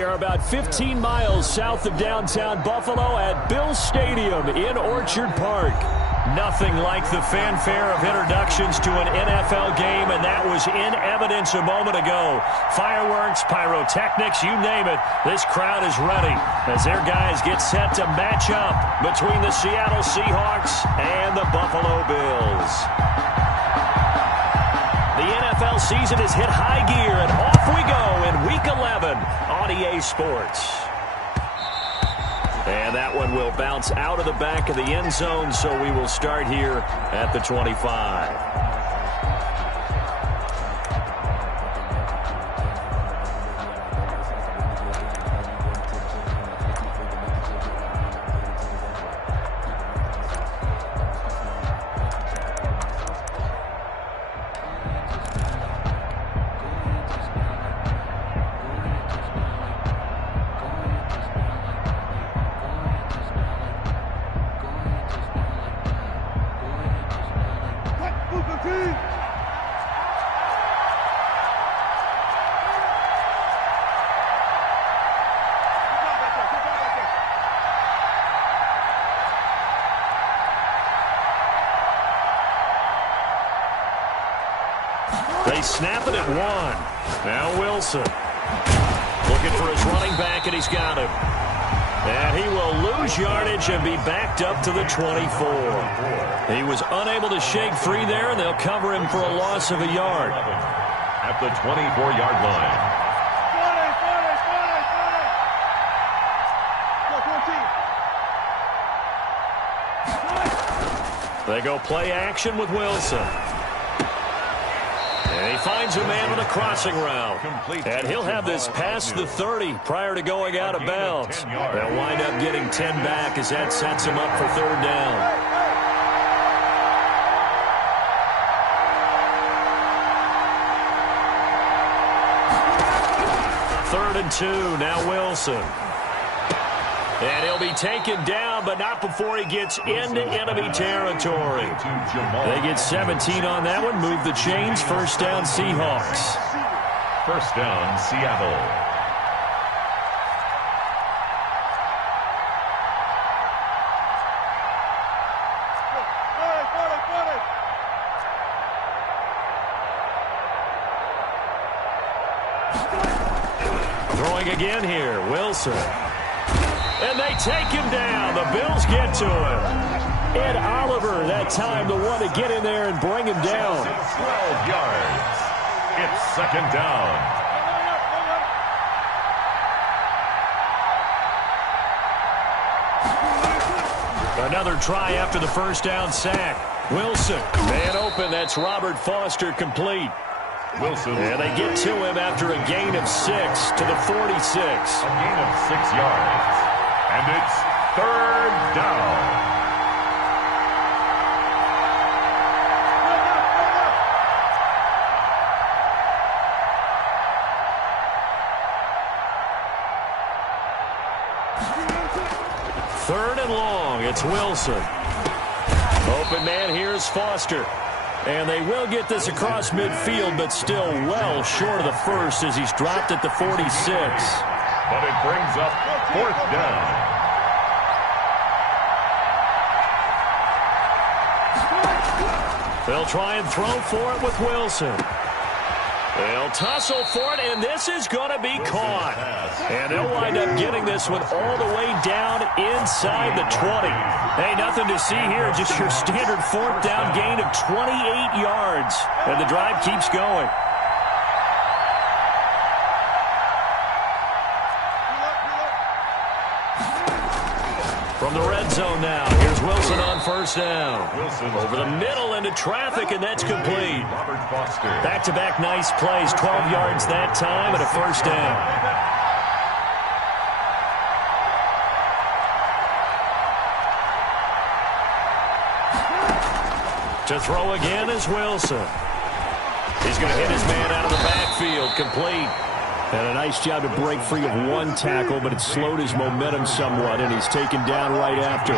We are about 15 miles south of downtown Buffalo at Bill Stadium in Orchard Park. Nothing like the fanfare of introductions to an NFL game, and that was in evidence a moment ago. Fireworks, pyrotechnics, you name it, this crowd is ready as their guys get set to match up between the Seattle Seahawks and the Buffalo Bills. The NFL season has hit high gear, and off we go in Week 11 on EA Sports. And that one will bounce out of the back of the end zone, so we will start here at the 25. They snap it at one. Now Wilson. Looking for his running back, and he's got him. And he will lose yardage and be backed up to the 24. He was unable to shake free there, and they'll cover him for a loss of a yard. At the 24-yard line. They go play action with Wilson. And he finds a man on the crossing route. And he'll have this past the 30 prior to going out of bounds. They'll wind up getting 10 back as that sets him up for third down. Third and 2, now Wilson. And he'll be taken down, but not before he gets into enemy territory. They get 17 on that one, move the chains, first down Seahawks. First down Seattle. Throwing again here, Wilson. And they take him down. The Bills get to him. Ed Oliver, that time, the one to get in there and bring him down. 12 yards. It's second down. Another try after the first down sack. Wilson, man open. That's Robert Foster, complete. Wilson. And they get to him after a gain of 6 to the 46. A gain of 6 yards. And it's third down. Third and long. It's Wilson. Open man, here's Foster. And they will get this across midfield, but still well short of the first as he's dropped at the 46. But it brings up fourth down. They'll try and throw for it with Wilson. They'll tussle for it, and this is going to be caught. And they'll wind up getting this one all the way down inside the 20. Hey, nothing to see here, just your standard fourth down gain of 28 yards. And the drive keeps going. From the red zone now, here's Wilson on first down. Wilson over the middle into traffic, and that's complete. Robert Foster. Back-to-back nice plays, 12 yards that time and a first down. To throw again is Wilson. He's going to hit his man out of the backfield, complete. And a nice job to break free of one tackle, but it slowed his momentum somewhat, and he's taken down right after.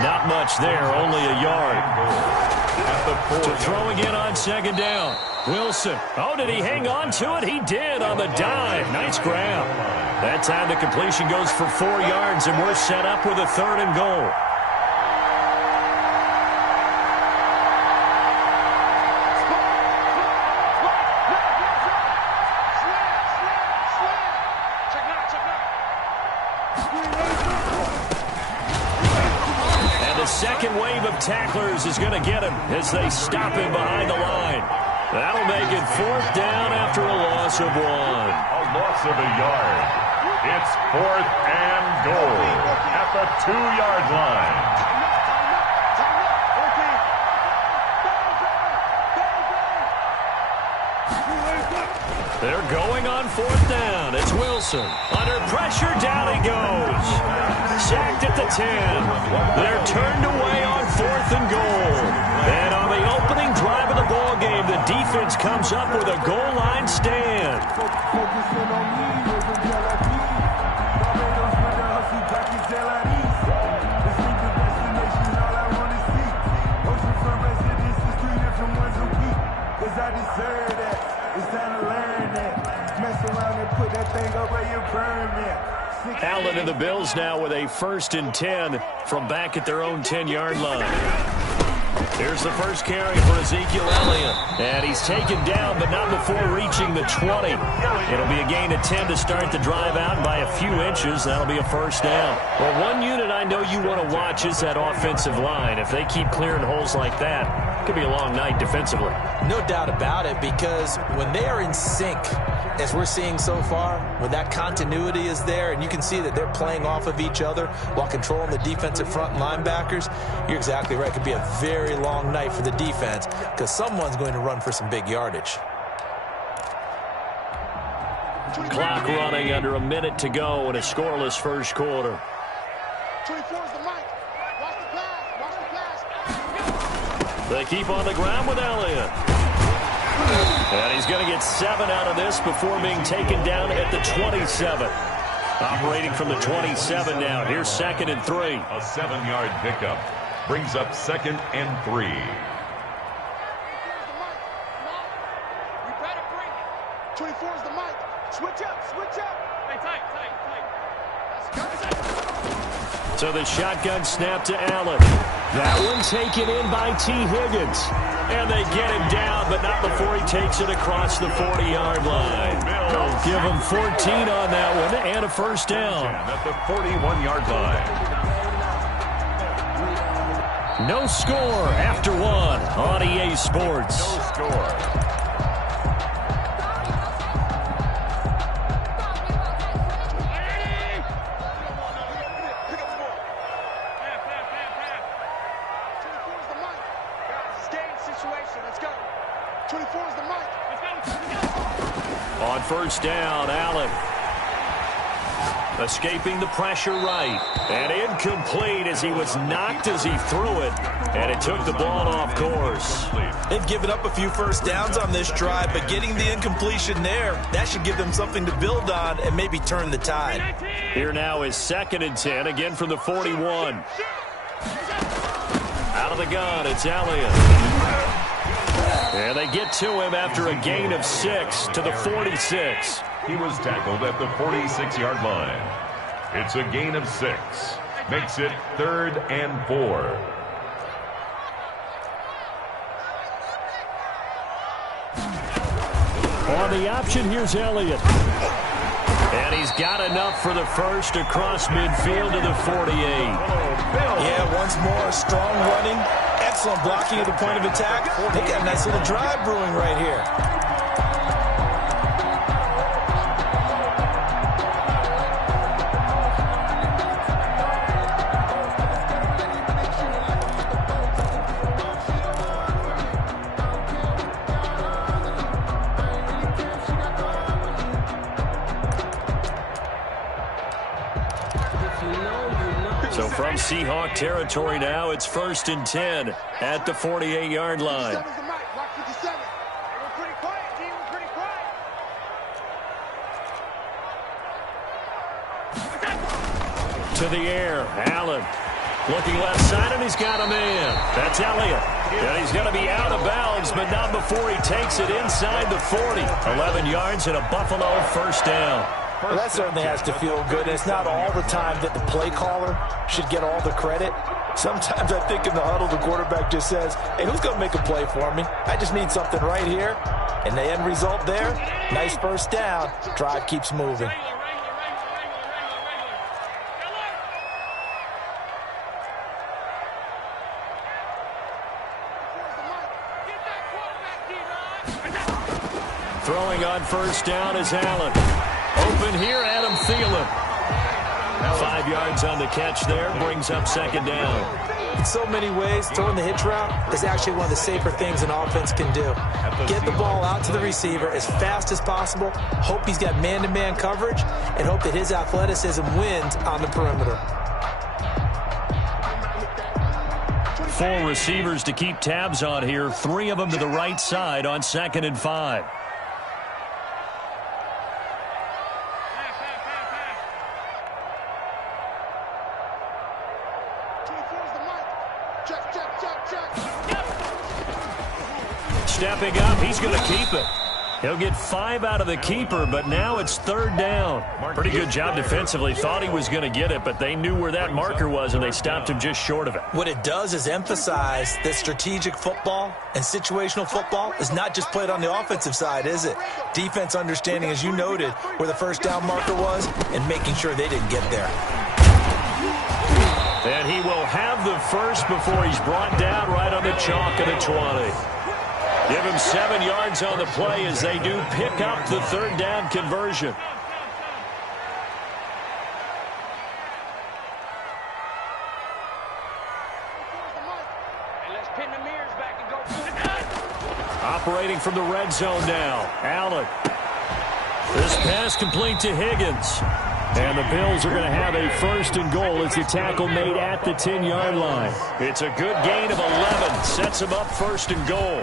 Not much there, only a yard. To throw again on second down. Wilson. Oh, did he hang on to it? He did on the dive. Nice grab. That time the completion goes for 4 yards, and we're set up with a 3rd and goal. Second wave of tacklers is going to get him as they stop him behind the line. That'll make it 4th down after a loss of 1. A loss of a yard. It's 4th and goal at the 2-yard line. They're going on 4th down. It's Wilson. Under pressure, down he goes. Sacked at the 10. They're turned away on 4th and goal. And on the opening drive of the ball game, the defense comes up with a goal line stand. Allen and the Bills now with a 1st and 10 from back at their own 10-yard line. Here's the first carry for Ezekiel Elliott. And he's taken down, but not before reaching the 20. It'll be a gain of 10 to start the drive out by a few inches. That'll be a 1st down. Well, one unit I know you want to watch is that offensive line. If they keep clearing holes like that, it could be a long night defensively. No doubt about it, because when they are in sync, as we're seeing so far, when that continuity is there and you can see that they're playing off of each other while controlling the defensive front linebackers, you're exactly right. It could be a very long night for the defense because someone's going to run for some big yardage. Clock running under a minute to go in a scoreless first quarter. 24 is the mic. Watch the pass. Watch the pass. They keep on the ground with Elliott. And he's going to get 7 out of this before being taken down at the 27. Operating from the 27 now. Here's 2nd and 3. A 7-yard pickup brings up 2nd and 3. You better bring it. 24 is the mic. Switch up. Switch up. Hey, tight. So the shotgun snap to Allen. That one taken in by T. Higgins. And they get him down, but not before he takes it across the 40-yard line. Give him 14 on that one and a 1st down. At the 41-yard line. No score after 1 on EA Sports. No score. On 1st down, Allen. Escaping the pressure right. And incomplete as he was knocked as he threw it. And it took the ball off course. They've given up a few 1st downs on this drive, but getting the incompletion there, that should give them something to build on and maybe turn the tide. Here now is 2nd and 10, again from the 41. Out of the gun, it's Elliott. And they get to him after a gain of 6 to the 46. He was tackled at the 46-yard line. It's a gain of 6. Makes it 3rd and 4. On the option, here's Elliott. And he's got enough for the first across midfield to the 48. Yeah, once more, strong running. Excellent blocking at the point of attack. They got a nice little drive brewing right here. So from Seahawk territory now, it's 1st and 10 at the 48-yard line. To the air, Allen. Looking left side, and he's got a man. That's Elliott. And he's going to be out of bounds, but not before he takes it inside the 40. 11 yards and a Buffalo first down. Well, that certainly has to feel good. It's not all the time that the play caller should get all the credit. Sometimes I think in the huddle, the quarterback just says, hey, who's going to make a play for me? I just need something right here. And the end result there, nice first down. Drive keeps moving. Throwing on first down is Allen. Open here, Adam Thielen. 5 yards on the catch there, brings up second down. In so many ways, throwing the hitch route is actually one of the safer things an offense can do. Get the ball out to the receiver as fast as possible, hope he's got man-to-man coverage, and hope that his athleticism wins on the perimeter. 4 receivers to keep tabs on here, 3 of them to the right side on 2nd and 5. Stepping up, he's going to keep it. He'll get 5 out of the keeper, but now it's 3rd down. Pretty good job defensively. Thought he was going to get it, but they knew where that marker was, and they stopped him just short of it. What it does is emphasize that strategic football and situational football is not just played on the offensive side, is it? Defense understanding, as you noted, where the first down marker was and making sure they didn't get there. And he will have the first before he's brought down right on the chalk of the 20. Give him 7 yards on the play as they do pick up the 3rd down conversion. Operating from the red zone now. Allen. This pass complete to Higgins. And the Bills are going to have a 1st and goal as the tackle made at the 10-yard line. It's a good gain of 11. Sets him up 1st and goal.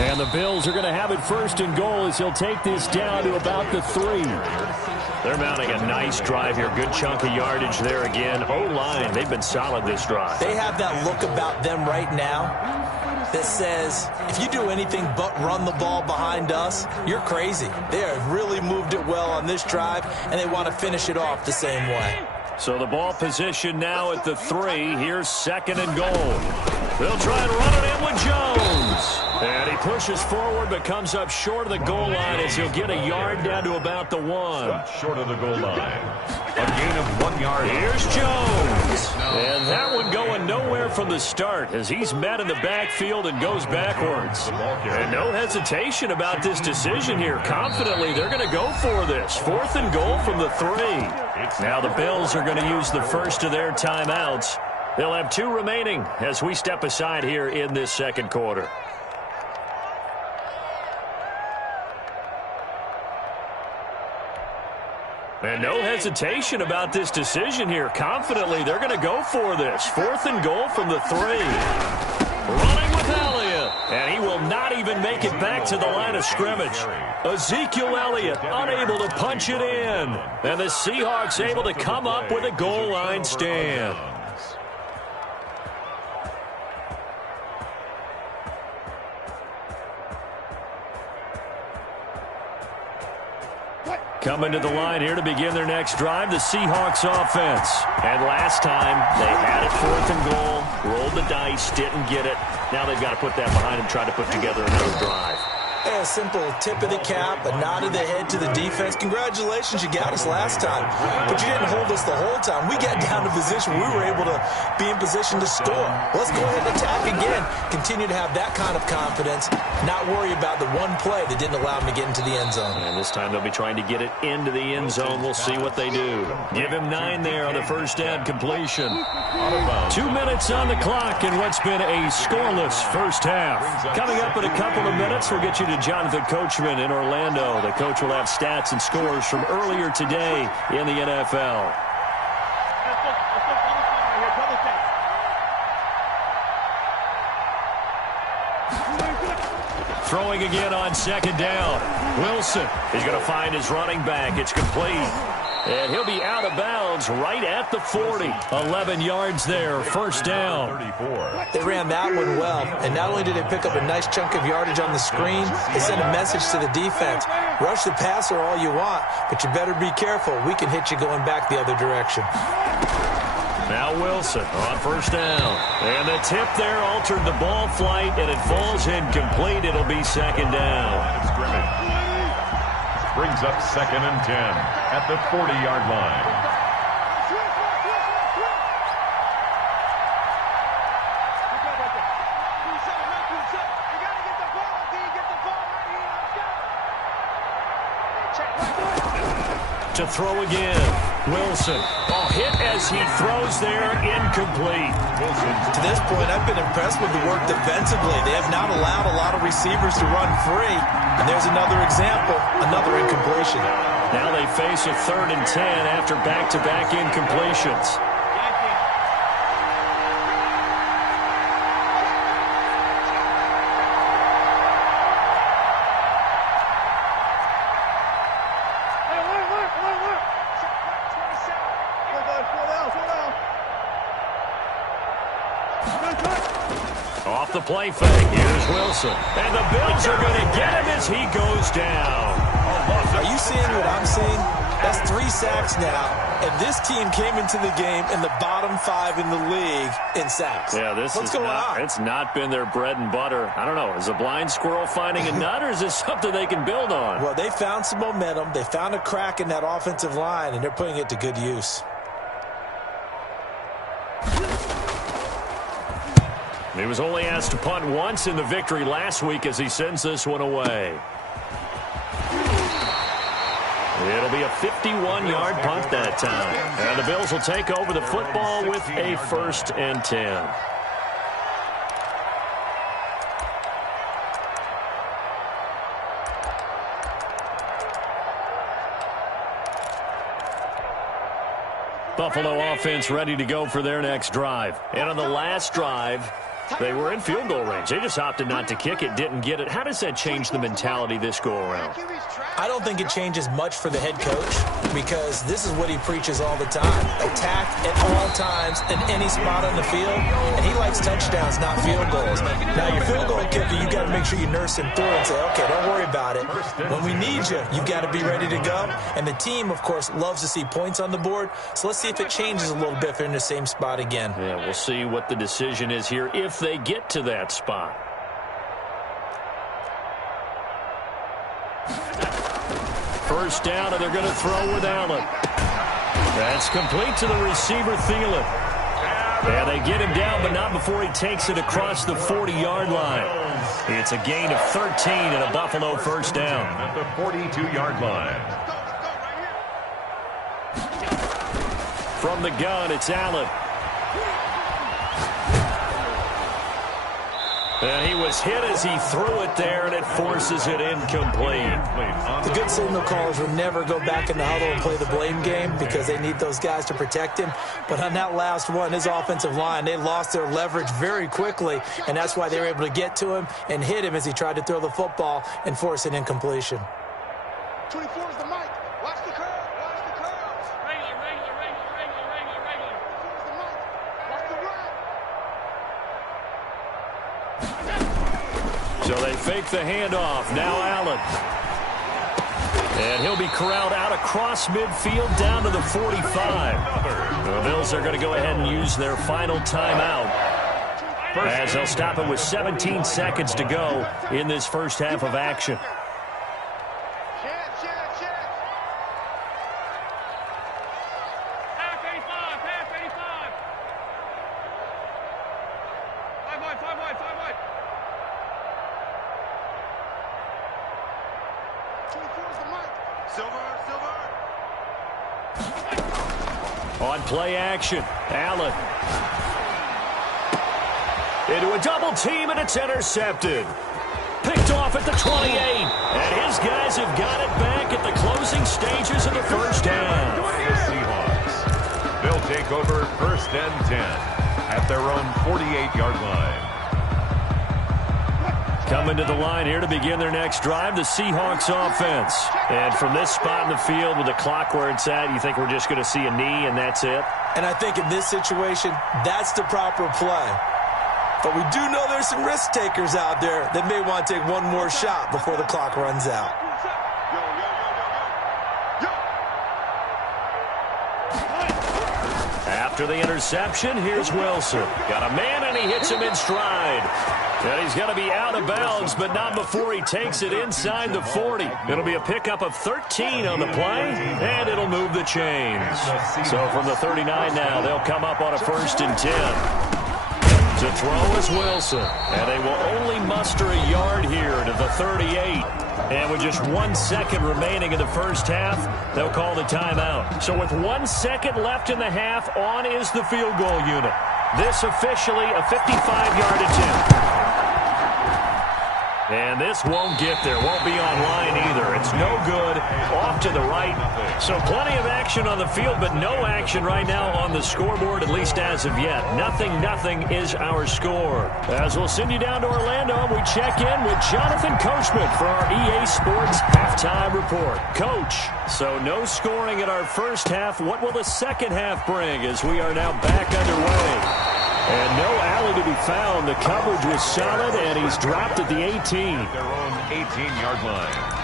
And the Bills are going to have it 1st and goal as he'll take this down to about the 3. They're mounting a nice drive here. Good chunk of yardage there again. O-line, they've been solid this drive. They have that look about them right now that says, if you do anything but run the ball behind us, you're crazy. They have really moved it well on this drive, and they want to finish it off the same way. So the ball position now at the 3. Here's 2nd and goal. They'll try and run it in with Jones. And he pushes forward but comes up short of the goal line as he'll get a yard down to about the 1. Short of the goal line. A gain of 1 yard. Here's Jones. And that one going nowhere from the start as he's met in the backfield and goes backwards. And no hesitation about this decision here. Confidently, they're going to go for this. 4th and goal from the 3. Now the Bills are going to use the first of their timeouts. They'll have 2 remaining as we step aside here in this 2nd quarter. And no hesitation about this decision here. Confidently, they're going to go for this. 4th and goal from the 3. Running with Elliott. And he will not even make it back to the line of scrimmage. Ezekiel Elliott unable to punch it in. And the Seahawks able to come up with a goal line stand. Coming to the line here to begin their next drive, the Seahawks offense. And last time, they had it 4th and goal, rolled the dice, didn't get it. Now they've got to put that behind them, try to put together another drive. A simple tip of the cap, a nod of the head to the defense. Congratulations, you got us last time, but you didn't hold us the whole time. We got down to position. We were able to be in position to score. Let's go ahead and attack again. Continue to have that kind of confidence, not worry about the one play that didn't allow them to get into the end zone. And this time they'll be trying to get it into the end zone. We'll see what they do. Give him 9 there on the first down completion. 2 minutes on the clock in what's been a scoreless first half. Coming up in a couple of minutes, we'll get you to Jonathan Coachman in Orlando. The coach will have stats and scores from earlier today in the NFL. Throwing again on 2nd down. Wilson is going to find his running back. It's complete. And he'll be out of bounds right at the 40. 11 yards there, first down. 34. They ran that one well, and not only did they pick up a nice chunk of yardage on the screen, they sent a message to the defense. Rush the passer all you want, but you better be careful. We can hit you going back the other direction. Now Wilson on first down. And the tip there altered the ball flight, and it falls incomplete. It'll be second down. Line of scrimmage. Brings up 2nd and 10 at the 40-yard line. To throw again. Wilson. Oh, hit as he throws there, incomplete. To this point, I've been impressed with the work defensively. They have not allowed a lot of receivers to run free. And there's another example, another incompletion. Now they face a 3rd and 10 after back-to-back incompletions. Off the play fake. Here's Wilson. And the Bills are going to get him as he goes down. Are you seeing what I'm seeing? That's 3 sacks now. And this team came into the game in the bottom 5 in the league in sacks. Yeah, what's going on? It's not been their bread and butter. I don't know. Is a blind squirrel finding a nut, or is this something they can build on? Well, they found some momentum. They found a crack in that offensive line, and they're putting it to good use. He was only asked to punt once in the victory last week as he sends this one away. It'll be a 51-yard punt that time. And the Bills will take over the football with a 1st and 10. Buffalo offense ready to go for their next drive. And on the last drive, they were in field goal range. They just opted not to kick it, didn't get it. How does that change the mentality this go-around? I don't think it changes much for the head coach because this is what he preaches all the time. Attack at all times in any spot on the field, and he likes touchdowns, not field goals. Now, your field goal kicker, you got to make sure you nurse him through and say, okay, don't worry about it. When we need you, you got to be ready to go. And the team, of course, loves to see points on the board. So let's see if it changes a little bit if they're in the same spot again. Yeah, we'll see what the decision is here if they get to that spot. First down, and they're going to throw with Allen. That's complete to the receiver, Thielen. And they get him down, but not before he takes it across the 40-yard line. It's a gain of 13 and a Buffalo first down. At the 42-yard line. From the gun, it's Allen. And he was hit as he threw it there, and it forces it incomplete. The good signal callers will never go back in the huddle and play the blame game because they need those guys to protect him. But on that last one, his offensive line, they lost their leverage very quickly, and that's why they were able to get to him and hit him as he tried to throw the football and force an incompletion. 24 is the mic. Watch the curve. Watch the curve. Regular. 24 is the mic. Watch the run. So they fake the handoff. Now Allen. And he'll be corralled out across midfield down to the 45. The Bills are going to go ahead and use their final timeout as they'll stop it with 17 seconds to go in this first half of action. On play action, Allen. Into a double team, and it's intercepted. Picked off at the 28. And his guys have got it back at the closing stages of the first down. The Seahawks. They'll take over 1st and 10 at their own 48-yard line. Coming to the line here to begin their next drive, the Seahawks offense. And from this spot in the field with the clock where it's at, you think we're just going to see a knee and that's it? And I think in this situation, that's the proper play. But we do know there's some risk takers out there that may want to take one more shot before the clock runs out. After the interception, here's Wilson. Got a man, and he hits him in stride. And he's going to be out of bounds, but not before he takes it inside the 40. It'll be a pickup of 13 on the play, and it'll move the chains. So from the 39 now, they'll come up on a 1st and 10. To throw is Wilson, and they will only muster a yard here to the 38. And with just 1 second remaining in the first half, they'll call the timeout. So with 1 second left in the half, on is the field goal unit. This officially a 55-yard attempt. And this won't get there. Won't be online either. It's no good. Off to the right. So plenty of action on the field, but no action right now on the scoreboard, at least as of yet. 0-0 is our score. As we'll send you down to Orlando, we check in with Jonathan Coachman for our EA Sports Halftime Report. Coach, so no scoring in our first half. What will the second half bring as we are now back underway? And no alley to be found. The coverage was solid, and he's dropped at the 18. Their own 18-yard line.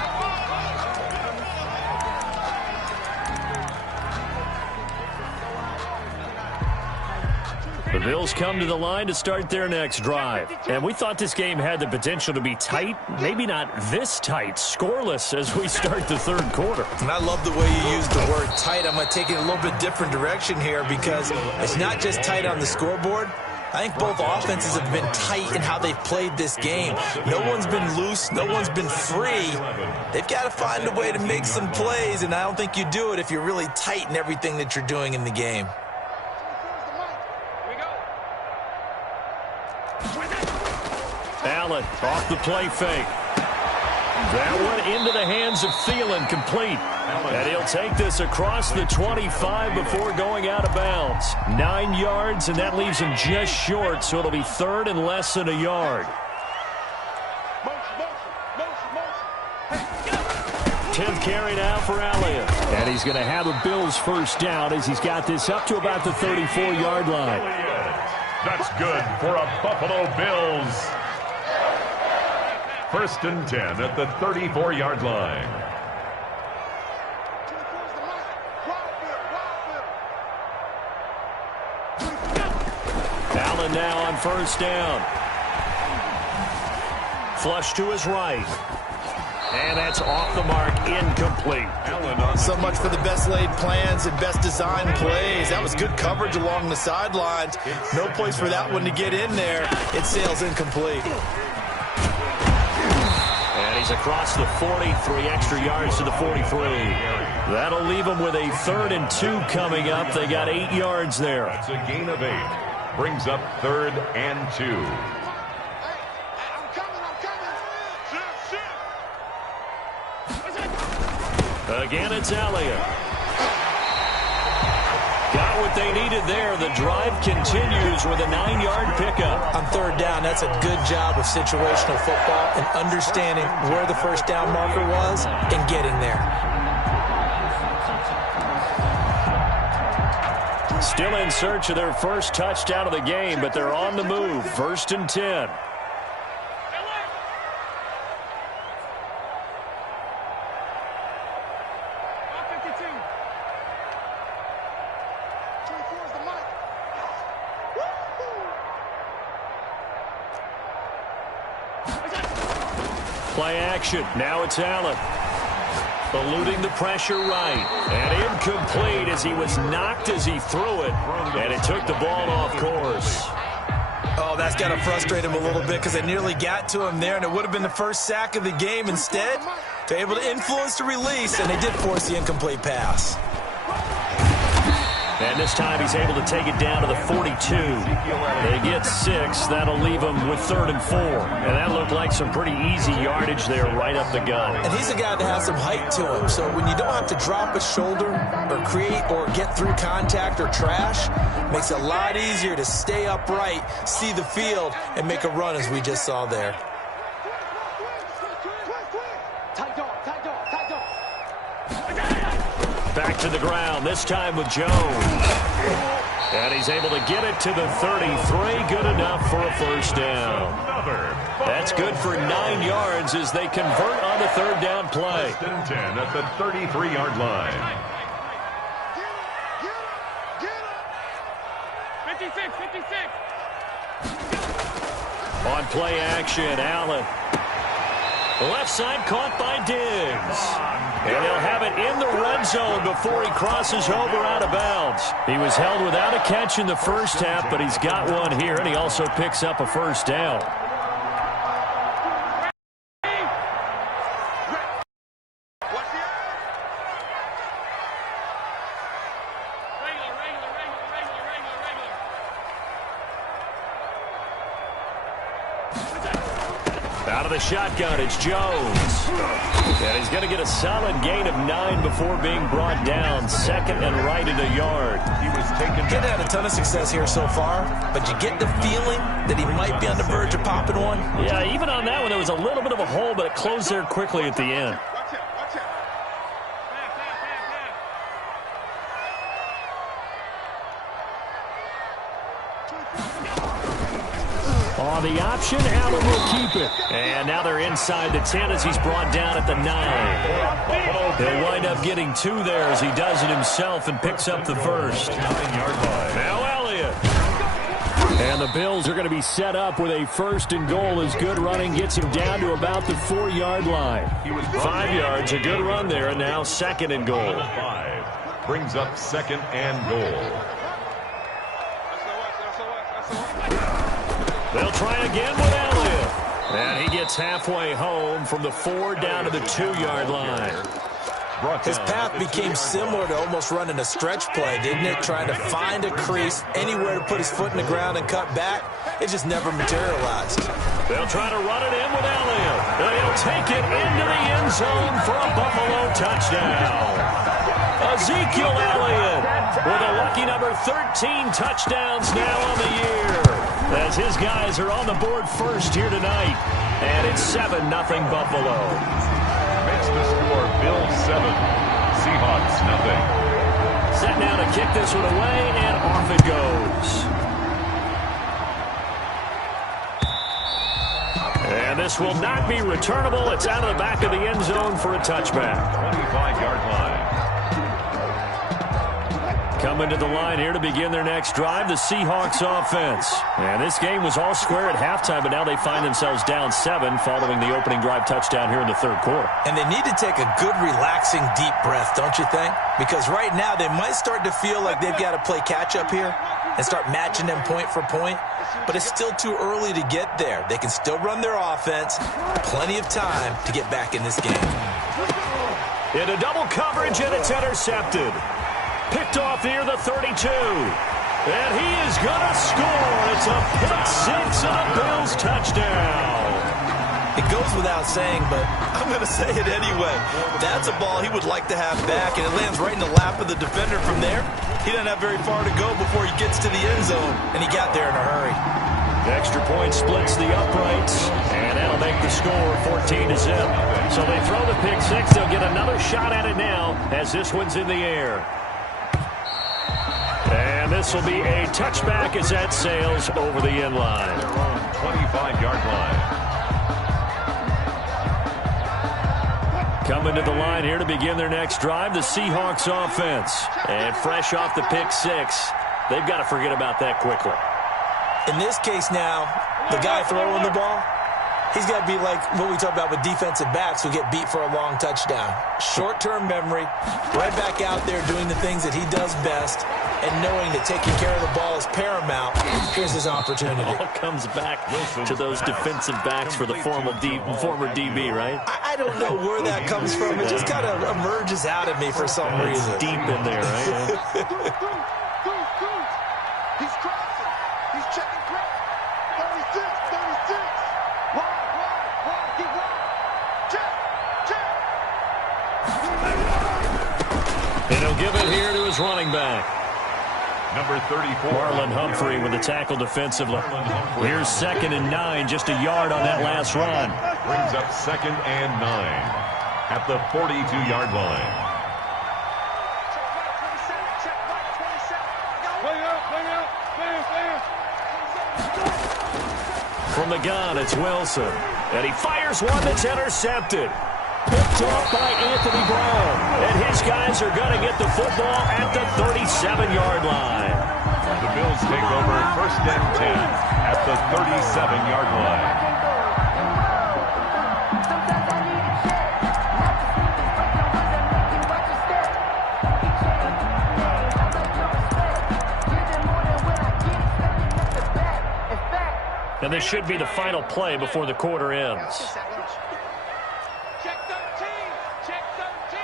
The Bills come to the line to start their next drive. And we thought this game had the potential to be tight, maybe not this tight, scoreless as we start the third quarter. And I love the way you use the word tight. I'm going to take it a little bit different direction here because it's not just tight on the scoreboard. I think both offenses have been tight in how they've played this game. No one's been loose. No one's been free. They've got to find a way to make some plays, and I don't think you do it if you're really tight in everything that you're doing in the game. Allen off the play fake. That one into the hands of Thielen, complete. And he'll take this across the 25 before going out of bounds. 9 yards, and that leaves him just short, so it'll be third and less than a yard. 10th carry now for Elliott. And he's going to have a Bills first down as he's got this up to about the 34-yard line. That's good for a Buffalo Bills. 1st and 10 at the 34-yard line. Allen now on first down. Flush to his right. And that's off the mark, incomplete. So much for the best laid plans and best designed plays. That was good coverage along the sidelines. No place for that one to get in there. It sails incomplete. And he's across the 40, 3 extra yards to the 43. That'll leave him with a 3rd and 2 coming up. They got 8 yards there. That's a gain of 8. Brings up 3rd and 2. Again, it's Elliott. Got what they needed there. The drive continues with a 9-yard pickup. On 3rd down, that's a good job of situational football and understanding where the first down marker was and getting there. Still in search of their first touchdown of the game, but they're on the move. 1st and 10. Play action. Now it's Allen. Eluding the pressure right. And incomplete as he was knocked as he threw it. And it took the ball off course. Oh, that's got to frustrate him a little bit because they nearly got to him there, and it would have been the first sack of the game. Instead, they're able to influence the release, and they did force the incomplete pass. And this time he's able to take it down to the 42. They get 6. That'll leave them with 3rd and 4. And that looked like some pretty easy yardage there right up the gut. And he's a guy that has some height to him. So when you don't have to drop a shoulder or create or get through contact or trash, makes it a lot easier to stay upright, see the field, and make a run as we just saw there. Back to the ground, this time with Jones. And he's able to get it to the 33. Good enough for a first down. That's good for 9 yards as they convert on the third down play. 1st and 10 at the 33-yard line. 56. On play action, Allen. The left side caught by Diggs. And he'll have it in the red zone before he crosses over out of bounds. He was held without a catch in the first half, but he's got one here, and he also picks up a first down. Out of the shotgun, it's Jones. And he's going to get a solid gain of 9 before being brought down. Second and right at a yard. He was taken down. Didn't have a ton of success here so far, but you get the feeling that he might be on the verge of popping one. Yeah, even on that one, there was a little bit of a hole, but it closed there quickly at the end. On the option, Allen will keep it. And now they're inside the 10 as he's brought down at the 9. He'll wind up getting 2 there as he does it himself and picks up the first. Now Elliott. And the Bills are going to be set up with a 1st and goal as good running gets him down to about the 4-yard line. 5 yards, a good run there, and now 2nd and goal. 5 brings up 2nd and goal. They'll try again with Elliott. And he gets halfway home from the 4 down to the 2-yard line. His path became similar to almost running a stretch play, didn't it? Trying to find a crease, anywhere to put his foot in the ground and cut back. It just never materialized. They'll try to run it in with Elliott. They'll take it into the end zone for a Buffalo touchdown. Ezekiel Elliott with a lucky number 13 touchdowns now on the year. As his guys are on the board first here tonight. And it's 7-0 Buffalo. Makes the score Bills 7, Seahawks 0. Set now to kick this one away, and off it goes. And this will not be returnable. It's out of the back of the end zone for a touchback. 25-yard line. Coming to the line here to begin their next drive, the Seahawks offense. And this game was all square at halftime, but now they find themselves down 7 following the opening drive touchdown here in the 3rd quarter. And they need to take a good, relaxing, deep breath, don't you think? Because right now they might start to feel like they've got to play catch-up here and start matching them point for point. But it's still too early to get there. They can still run their offense. Plenty of time to get back in this game. Into double coverage, and it's intercepted. Picked off near the 32. And he is going to score. It's a pick-6 and a Bills touchdown. It goes without saying, but I'm going to say it anyway. That's a ball he would like to have back, and it lands right in the lap of the defender from there. He doesn't have very far to go before he gets to the end zone, and he got there in a hurry. The extra point splits the uprights, and that'll make the score 14-0. So they throw the pick-6. They'll get another shot at it now as this one's in the air. And this will be a touchback as that sails over the end line. 25-yard line. Coming to the line here to begin their next drive, the Seahawks offense. And fresh off the pick-6, they've got to forget about that quickly. In this case now, the guy throwing the ball, he's got to be like what we talk about with defensive backs who get beat for a long touchdown. Short-term memory, right back out there doing the things that he does best, and knowing that taking care of the ball is paramount. Here's his opportunity. It all comes back to those defensive backs for the former DB, right? I don't know where that comes from. It just kind of emerges out of me for some reason. It's deep in there, right? He's crossing. He's checking crowd. 36. Wide. Keep wide. Check. And he'll give it here to his running back. Number 34. Marlon Humphrey with the tackle defensively. Here's 2nd and 9, just a yard on that last run. Brings up 2nd and 9 at the 42-yard line. From the gun, it's Wilson. And he fires one that's intercepted. Picked off by Anthony Brown. And his guys are going to get the football at the 37-yard line. The Bills take over 1st and 10 at the 37-yard line. And this should be the final play before the quarter ends. Check 13. Check 13.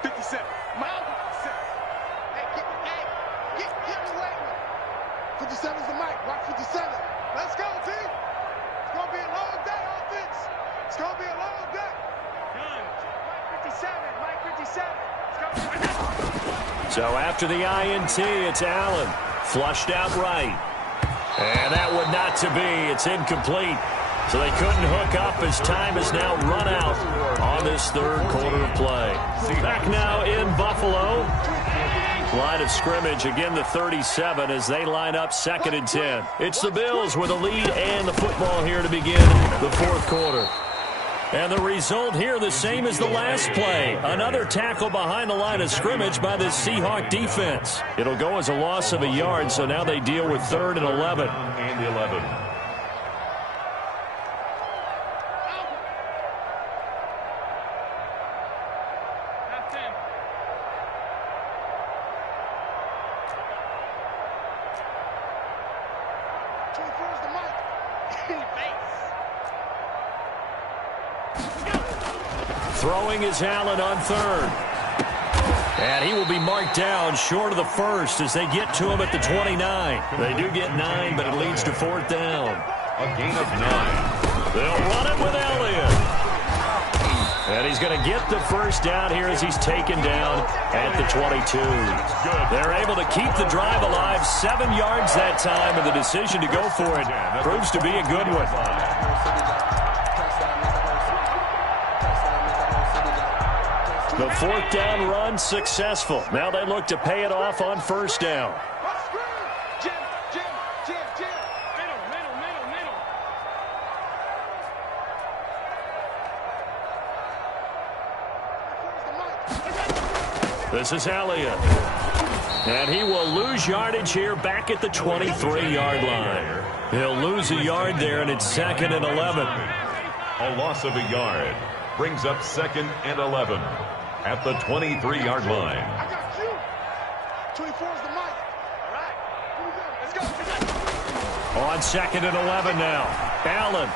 57. Miles 57. Hey, get away with it. 57's the mic. Rock 57. Let's go, team. It's going to be a long day, offense. It's going to be a long day. Mike 57. Mike 57. It's going to be So after the INT, it's Allen. Flushed out right. And that would not to be. It's incomplete. So they couldn't hook up as time is now run out on this third quarter of play. Back now in Buffalo. Line of scrimmage, again the 37 as they line up 2nd and 10. It's the Bills with a lead and the football here to begin the fourth quarter. And the result here the same as the last play. Another tackle behind the line of scrimmage by the Seahawk defense. It'll go as a loss of a yard, so now they deal with 3rd and 11. And 11. Throwing is Allen on 3rd. And he will be marked down short of the first as they get to him at the 29. They do get 9, but it leads to 4th down. A gain of 9. They'll run it with Elliott. And he's going to get the first down here as he's taken down at the 22. They're able to keep the drive alive, 7 yards that time, and the decision to go for it proves to be a good one. The 4th down run successful. Now they look to pay it off on 1st down. This is Elliott. And he will lose yardage here back at the 23-yard line. He'll lose a yard there, and it's 2nd and 11. A loss of a yard brings up 2nd and 11 at the 23-yard line. I got you. 24's the mic. All right. Here we go. Let's go. On 2nd and 11 now. Allen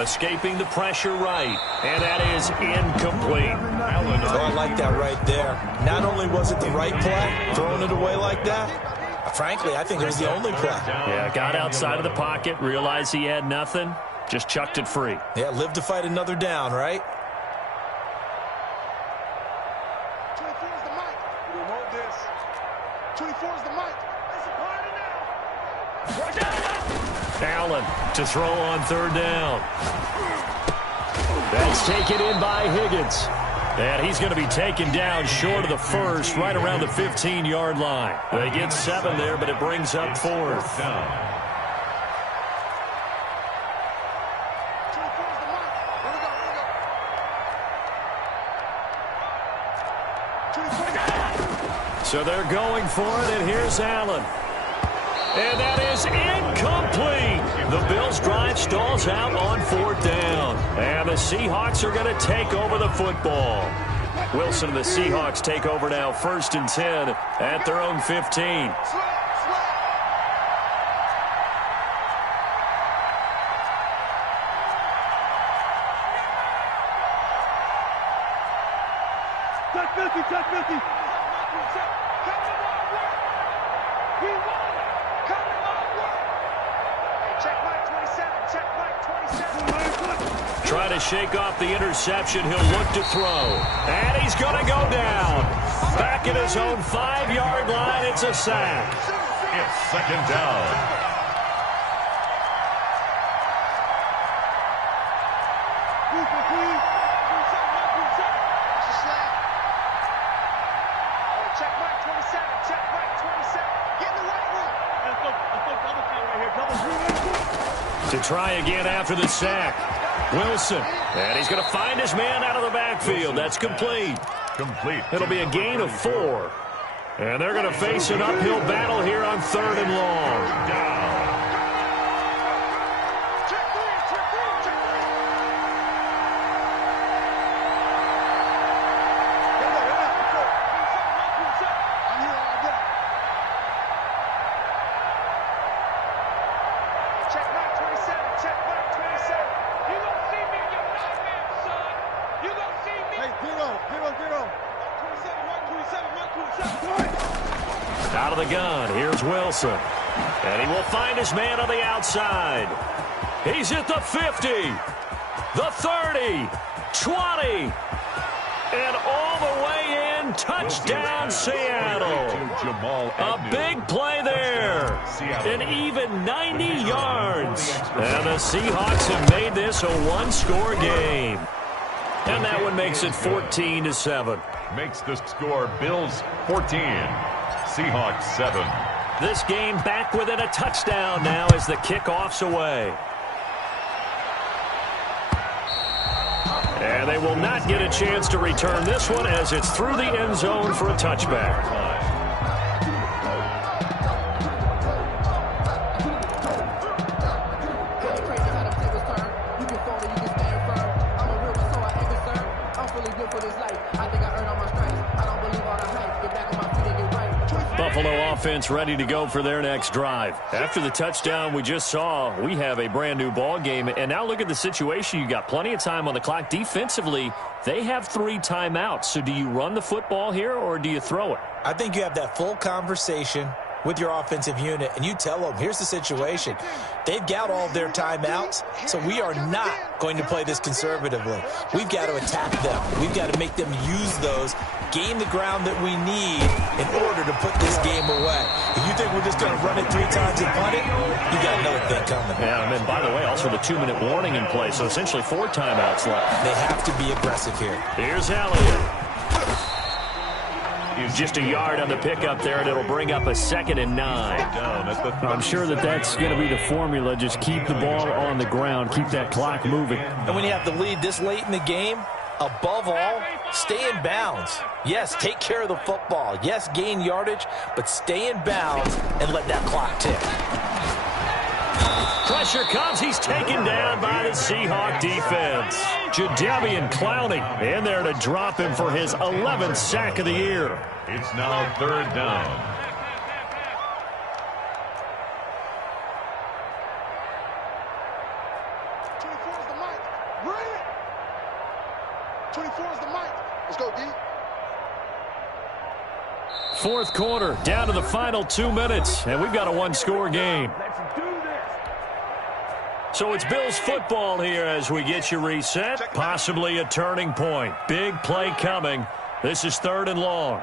escaping the pressure right. And that is incomplete. Allen, I like that right there. Not only was it the right play, throwing it away like that, frankly, I think it was the only play. Yeah, got outside of the pocket, realized he had nothing, just chucked it free. Yeah, live to fight another down, right? 24's the mic. We want this. 24's the mic. It's a party now. Allen to throw on 3rd down. That's taken in by Higgins. And he's going to be taken down short of the first, right around the 15-yard line. They get 7 there, but it brings up 4th. 24's the mic. Here we go. So they're going for it, and here's Allen. And that is incomplete. The Bills' drive stalls out on 4th down. And the Seahawks are going to take over the football. Wilson and the Seahawks take over now 1st and 10 at their own 15. Check 50. Check Mike 27. Check Mike 27. Trying to shake off the interception. He'll look to throw. And he's going to go down. Back at his own 5-yard line. It's a sack. It's 2nd down. To try again after the sack. Wilson. And he's going to find his man out of the backfield. That's complete. It'll be a gain of 4. And they're going to face an uphill battle here on 3rd and long. Out of the gun, here's Wilson. And he will find his man on the outside. He's at the 50, the 30, 20, and all the way in. Touchdown, Seattle. A big play there. An even 90 yards. And the Seahawks have made this a one-score game. And that one makes it 14-7. Makes the score Bills 14. Seahawks 7. This game back within a touchdown now as the kickoff's away. And they will not get a chance to return this one as it's through the end zone for a touchback. Buffalo offense ready to go for their next drive. After the touchdown we just saw, we have a brand new ball game. And now look at the situation. You got plenty of time on the clock. Defensively, they have 3 timeouts. So do you run the football here or do you throw it? I think you have that full conversation with your offensive unit, and you tell them, here's the situation. They've got all their timeouts, so we are not going to play this conservatively. We've got to attack them. We've got to make them use those, gain the ground that we need in order to put this game away. If you think we're just going to run it 3 times and punt it, you got another thing coming. Yeah, and then, by the way, also the 2-minute warning in play, so essentially 4 timeouts left. They have to be aggressive here. Here's Elliott. Just a yard on the pickup there, and it'll bring up a 2nd and 9. I'm sure that's going to be the formula. Just keep the ball on the ground. Keep that clock moving. And when you have the lead this late in the game, above all, stay in bounds. Yes, take care of the football. Yes, gain yardage, but stay in bounds and let that clock tick. Pressure comes. He's taken down by the Seahawk defense. Jadeveon Clowney in there to drop him for his 11th sack of the year. It's now 3rd down. Let's go, D. 4th quarter, down to the final 2 minutes, and we've got a one-score game. So it's Bills football here as we get you reset. Possibly a turning point. Big play coming. This is 3rd and long.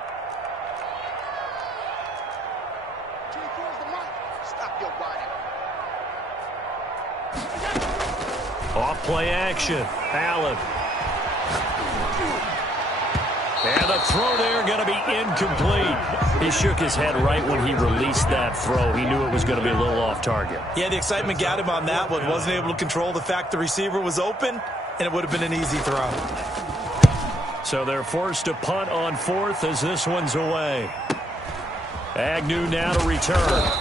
Off play action. Allen. And the throw there going to be incomplete. He shook his head right when he released that throw. He knew it was going to be a little off target. Yeah, the excitement got him on that one. Wasn't able to control the fact the receiver was open, and it would have been an easy throw. So they're forced to punt on 4th as this one's away. Agnew now to return.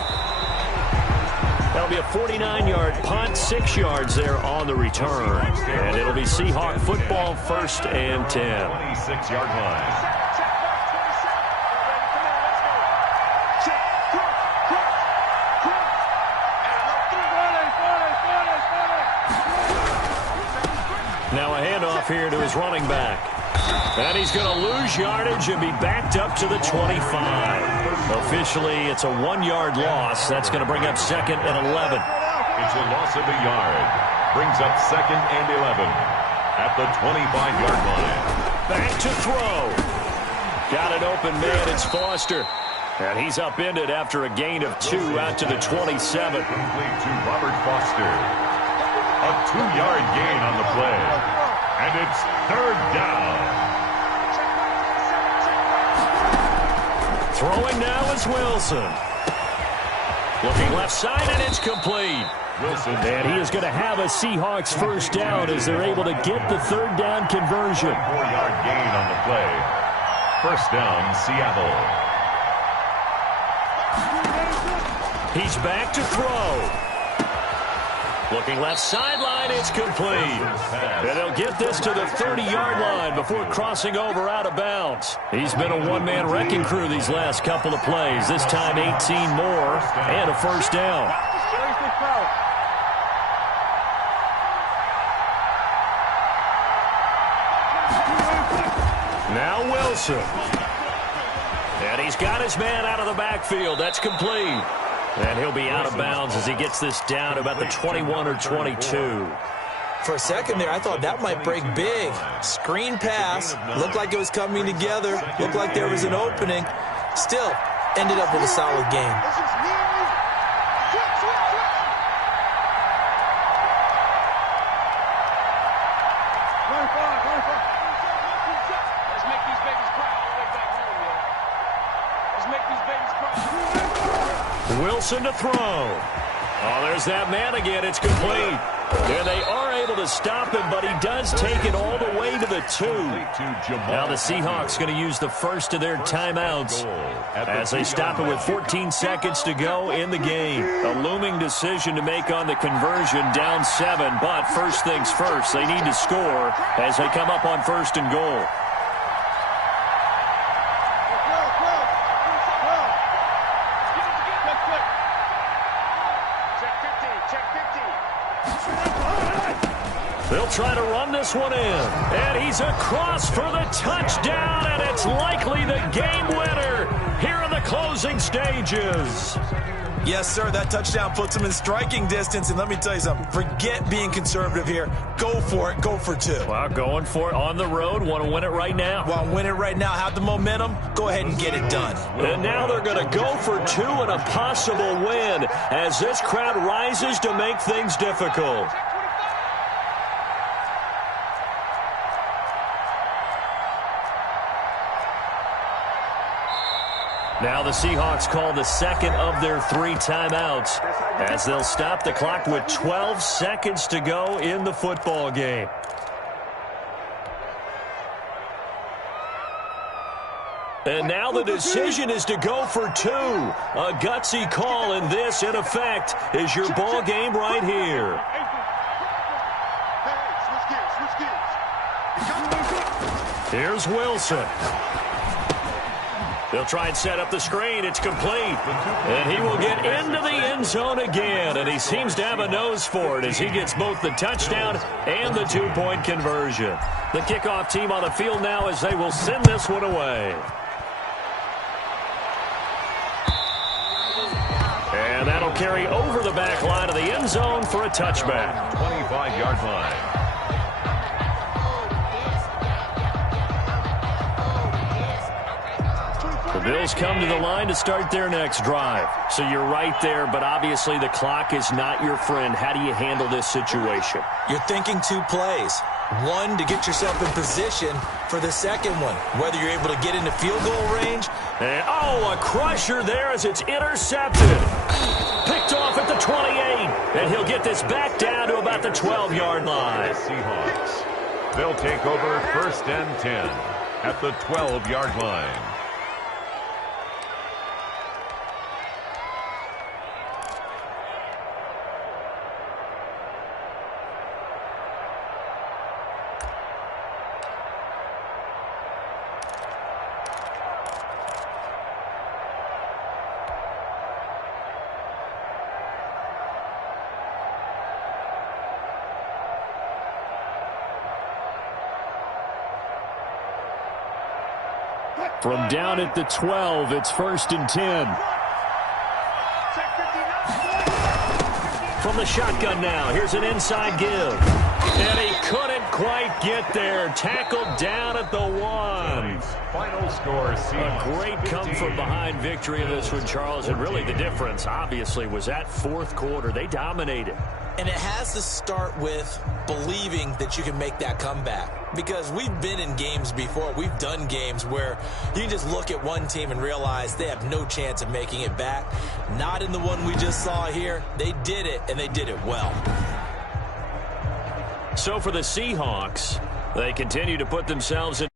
That'll be a 49-yard punt, 6 yards there on the return. And it'll be Seahawk football, 1st and 10. 26-yard line. Now a handoff here to his running back. And he's going to lose yardage and be backed up to the 25. Officially, it's a 1-yard loss. That's going to bring up 2nd and 11. It's a loss of a yard. Brings up 2nd and 11 at the 25-yard line. Back to throw. Got an open man. It's Foster. And he's upended after a gain of 2 out to the 27. Complete to Robert Foster. A 2-yard gain on the play. And it's 3rd down. Throwing now is Wilson. Looking left side, and it's complete. Wilson. And he is going to have a Seahawks first down as they're able to get the third down conversion. 4-yard gain on the play. First down, Seattle. He's back to throw. Looking left sideline, it's complete. And he'll get this to the 30-yard line before crossing over out of bounds. He's been a one-man wrecking crew these last couple of plays. This time 18 more and a first down. Now Wilson. And he's got his man out of the backfield. That's complete. And he'll be out of bounds as he gets this down to about the 21 or 22. For a second there, I thought that might break big. Screen pass. Looked like it was coming together. Looked like there was an opening. Still, ended up with a solid game. Wilson to throw. Oh, there's that man again. It's complete. And they are able to stop him, but he does take it all the way to the 2. Now the Seahawks going to use the first of their timeouts as they stop it with 14 seconds to go in the game. A looming decision to make on the conversion, down 7. But first things first, they need to score as they come up on first and goal. They'll try to run this one in. And he's across for the touchdown, and it's likely the game winner here in the closing stages. Yes, sir, that touchdown puts him in striking distance. And let me tell you something, forget being conservative here. Go for it. Go for 2. Well, going for it on the road. Want to win it right now. Want to win it right now. Have the momentum. Go ahead and get it done. And now they're going to go for 2 and a possible win as this crowd rises to make things difficult. Now the Seahawks call the second of their 3 timeouts as they'll stop the clock with 12 seconds to go in the football game. And now the decision is to go for 2. A gutsy call, and this, in effect, is your ball game right here. Here's Wilson. They'll try and set up the screen. It's complete. And he will get into the end zone again. And he seems to have a nose for it as he gets both the touchdown and the 2-point conversion. The kickoff team on the field now as they will send this one away. And that'll carry over the back line of the end zone for a touchback. 25-yard line. The Bills come to the line to start their next drive. So you're right there, but obviously the clock is not your friend. How do you handle this situation? You're thinking 2 plays. 1 to get yourself in position for the second one, whether you're able to get into field goal range. And, a crusher there as it's intercepted. Picked off at the 28, and he'll get this back down to about the 12-yard line. Seahawks. They'll take over first and 10 at the 12-yard line. From down at the 12, it's first and 10. From the shotgun now, here's an inside give. And he couldn't quite get there. Tackled down at the 1. Final score, A great come-from-behind victory in this one, Charles. And really the difference, obviously, was that fourth quarter. They dominated. And it has to start with believing that you can make that comeback. Because we've been in games before. We've done games where you can just look at one team and realize they have no chance of making it back. Not in the one we just saw here. They did it, and they did it well. So for the Seahawks, they continue to put themselves in